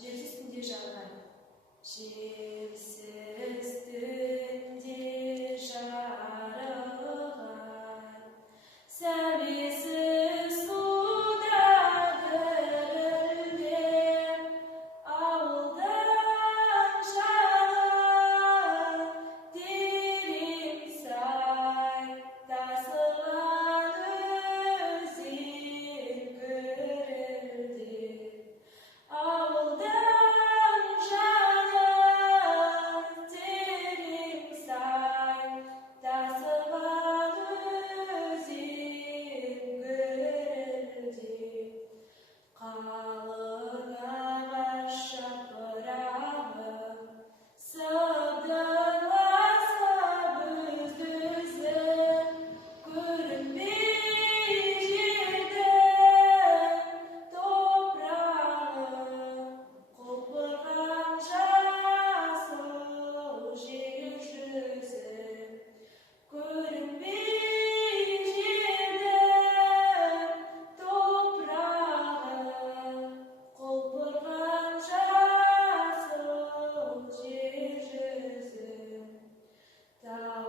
желсіз түнде жарған. Желсіз түнде жарған, сәулесіз суда дірілдеп, ауылдан шағын терең сай, тасыған өзен гүрілдеп. Ауылдан шағын терең сай, тасыған өзен гүрілдеп. Қалың ағаш жапырағы сыбдырласып үзді-үзді, көрінбей жердің топырағы, құлпырған жасыл жер жүзі. Көрінбей жердің топырағы, құлпырған жасыл жер жүзі. Тау